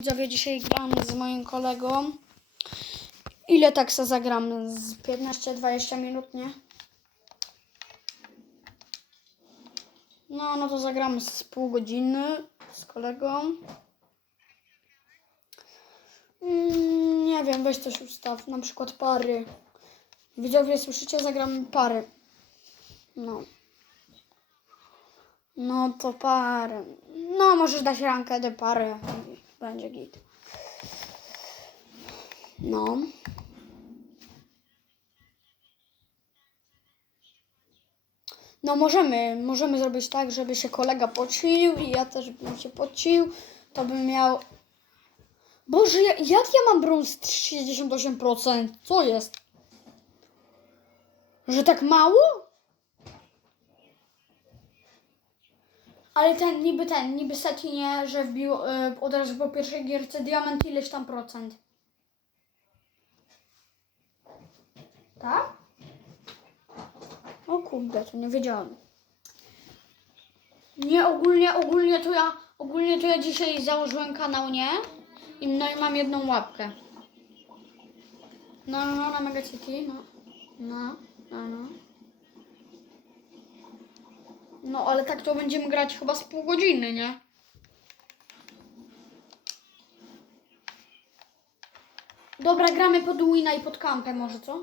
Widzowie, dzisiaj gram z moim kolegą. Ile tak se zagramy? Z 15-20 minut, nie? No, no to zagramy z pół godziny z kolegą. Mm, nie wiem, weź coś ustaw, na przykład pary. Widzowie, słyszycie? Zagramy pary. No. No to pary. No, możesz dać rankę do pary. Będzie git. No. No możemy, możemy zrobić tak, żeby się kolega pocił i ja też bym się pocił. To bym miał... Boże, ja- jak ja mam brąz 68%? Co jest? Że tak mało? Ale ten, niby ten, niby Seti nie, że wbił y, od razu po pierwszej gierce diament ileś tam procent. Tak? O kurde, to nie wiedziałem. Nie, ogólnie, ogólnie to ja, ogólnie to ja dzisiaj założyłem kanał, nie? I no i mam jedną łapkę. No, no, no, na Mega City, no. No, no, no. No, ale tak to będziemy grać chyba z pół godziny, nie? Dobra, gramy pod Wina i pod kampę może, co?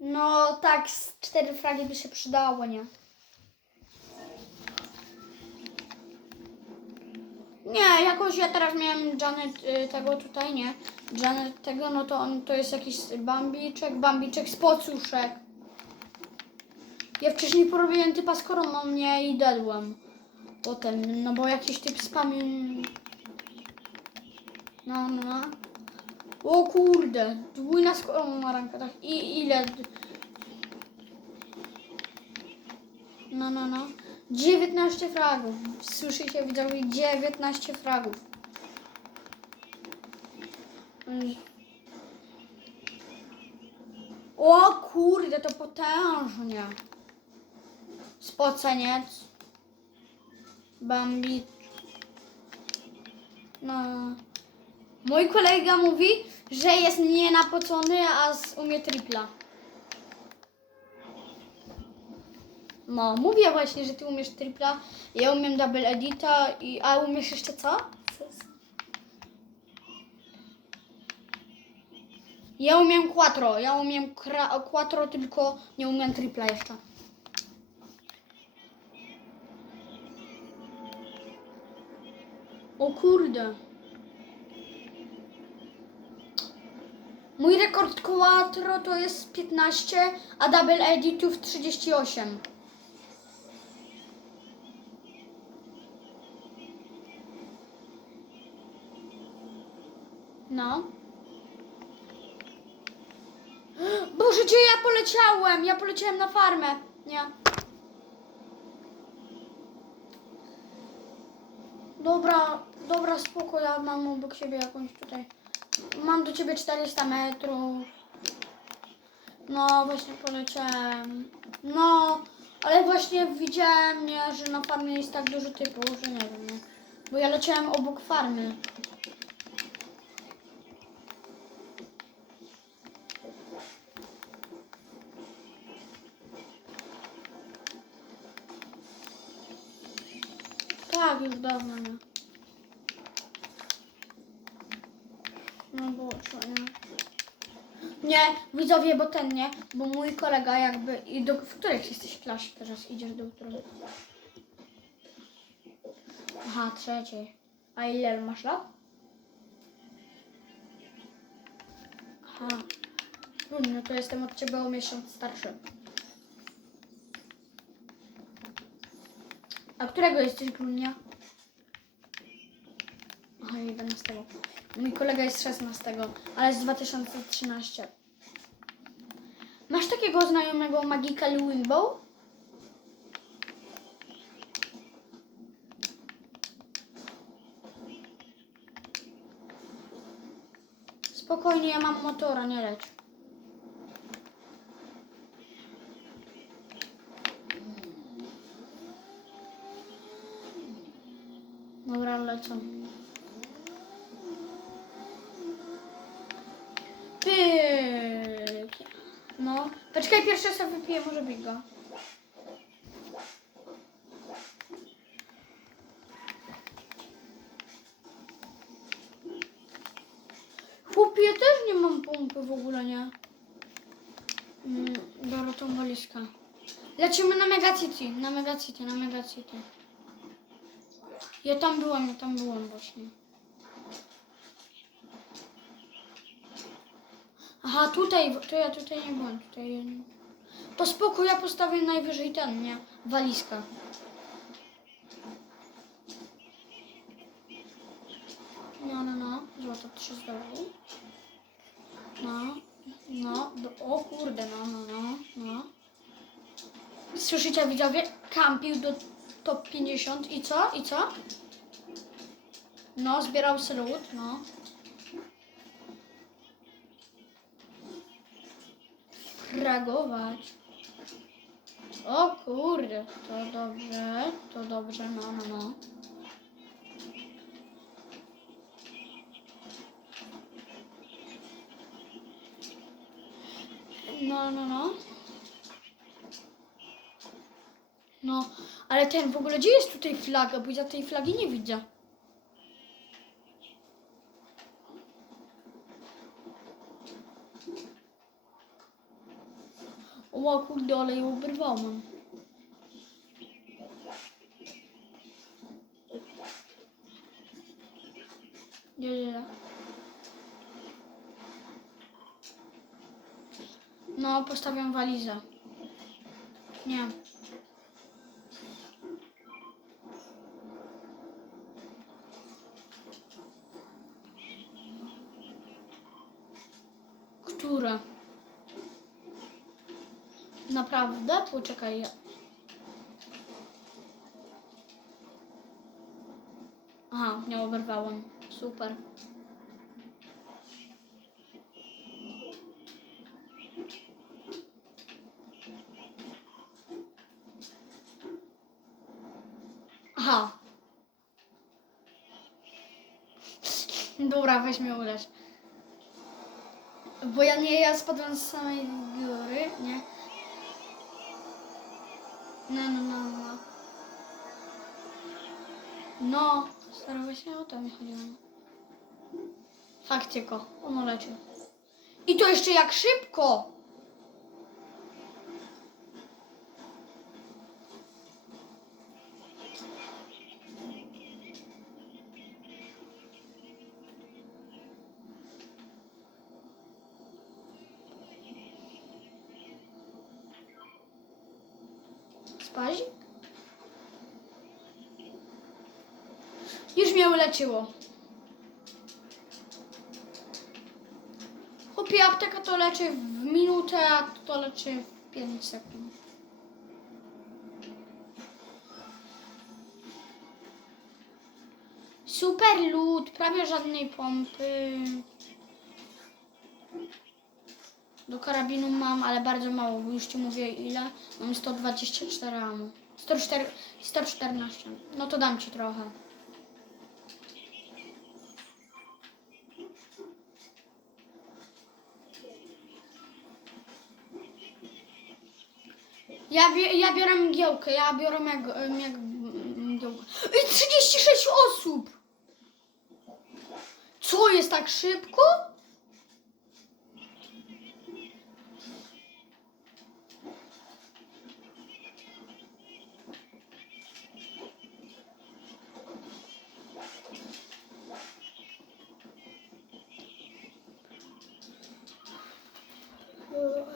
No tak, z cztery fragi by się przydało, nie? Nie, jakoś ja teraz miałem Janet y, tego tutaj, nie? Janet tego, no to on to jest jakiś bambiczek, bambiczek z pocuszek. Ja wcześniej porobiłem typa z koroną, nie? I dedłem. Potem, no bo jakiś typ spamił. No, no, no. O kurde, dwójna z koroną na rankach. I ile? No, no, no. 19 fragów. Słyszycie, widzowie? 19 fragów. O kurde, to potężnie. Spoceniec. Bambi. No. Mój kolega mówi, że jest nienapocony, a umie tripla. No, mówię właśnie, że ty umiesz tripla, ja umiem double edita, i, a umiesz jeszcze co? Ja umiem quattro, ja umiem quattro, tylko nie umiem tripla jeszcze. O kurde. Mój rekord quattro to jest 15, a double editów 38. No. Boże, gdzie ja poleciałem? Ja poleciałem na farmę. Nie. Dobra, dobra, spoko, ja mam obok siebie jakąś tutaj. Mam do ciebie 400 metrów. No, właśnie poleciałem. No, ale właśnie widziałem, nie, że na farmie jest tak dużo typów, że nie wiem, nie. Bo ja leciałem obok farmy. Dawno nie. No co, nie? Nie, widzowie, bo ten nie, bo mój kolega jakby i do w której jesteś klasie teraz idziesz do której? Aha, trzeciej. A ile masz lat? Aha. No to jestem od ciebie o miesiąc starszy. A którego jesteś grudnia? Aha, 11. Mój kolega jest 16, ale z 2013. Masz takiego znajomego Magical Wimbo? Spokojnie, ja mam motora, nie leć. Dobra, lecę. Poczekaj, pierwsze sobie wypiję, może być go. Chłopie, ja też nie mam pompy w ogóle, nie? Mm, dobra, tą walizkę. Lecimy na Mega City, na Mega City, na Mega City. Ja tam byłam, ja tam byłam właśnie. Aha, tutaj, to ja tutaj nie byłam, tutaj... nie- To spoko, ja postawię najwyżej ten, nie? Walizkę. No, no, no, złoto trzy zdobył. No, no, o kurde, no, no, no, no. Słyszycie widzowie? Kampił do top 50 i co? I co? No, zbierał salut, no. Fragować. O kurde, to dobrze, to dobrze, no, no, no. No, no, no. No, ale ten w ogóle, gdzie jest tutaj flaga? Bo ja tej flagi nie widzę. O kurde, ale ją oberwałam. Nie, nie, nie. No, postawiam walizę. Nie. Naprawdę? Poczekaj. Aha, nie oberwałam. Super. Aha. Dobra, weź mnie ulecz. Bo ja nie, ja spadłem z samej góry, nie? No, no, no, no. No, stary, właśnie o to mi chodziło. Fakcie ko, ono leci. I to jeszcze jak szybko! Już mnie uleczyło. Chłopie, apteka to leczy w minutę, a to leczy w 5 sekund. Super lód, prawie żadnej pompy. Do karabinu mam, ale bardzo mało, bo już ci mówię ile. Mam 124 ammo. 104, 114. No to dam ci trochę. Ja, ja biorę mgiełkę, ja biorę jak, jak mgiełkę. Ej, 36 osób! Co, jest tak szybko?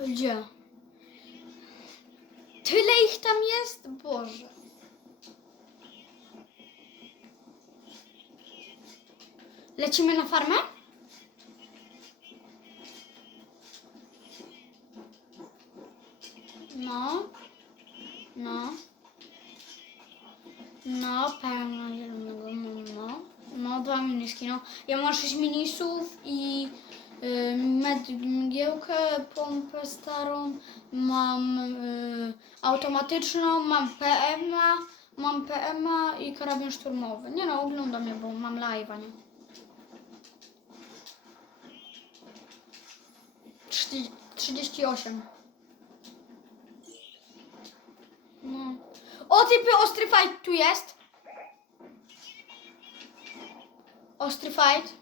E, Gdzie? Tam jest? Boże. Lecimy na farmę? No. No. No, pełno zielonego, no, no. No, dwa miniski, no. Ja mam sześć minisów i med, mgiełkę, pompę starą, mam y, automatyczną, mam PM-a, Mam PMA i karabin szturmowy. Nie no, oglądam je, bo mam live'a, nie? Trzydzie- 38. No. O, typy, ostry fight tu jest. Ostry fight.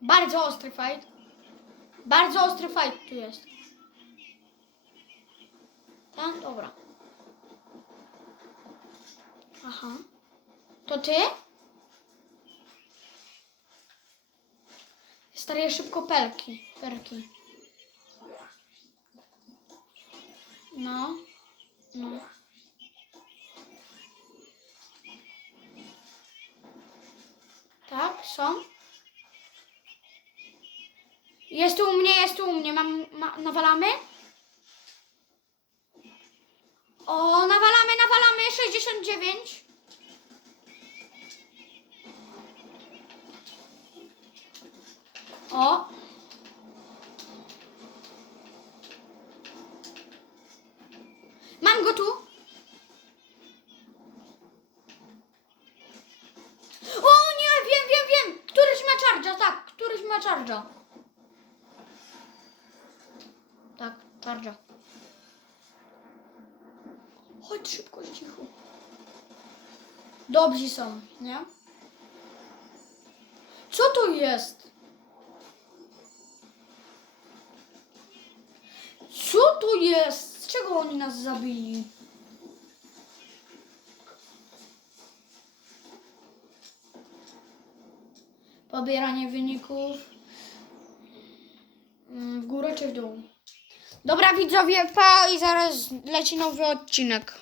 Bardzo ostry fight. Bardzo ostry fight tu jest. Tak? Dobra. Aha. To ty? Stary, szybko pelki. Perki. No. No. Tak, są. Jest tu u mnie, jest tu u mnie. Mam, ma, nawalamy? O, nawalamy, nawalamy. 69. O. Mam go tu. O nie, wiem, wiem, wiem. Któryś ma charge'a, tak. Któryś ma charge'a. Tak, charge'a. Chodź szybko, cicho. Dobrzy są, nie? Co to jest? Co to jest? Z czego oni nas zabili? Pobieranie wyników. Mm, W górę czy w dół? Dobra widzowie, pa i zaraz leci nowy odcinek.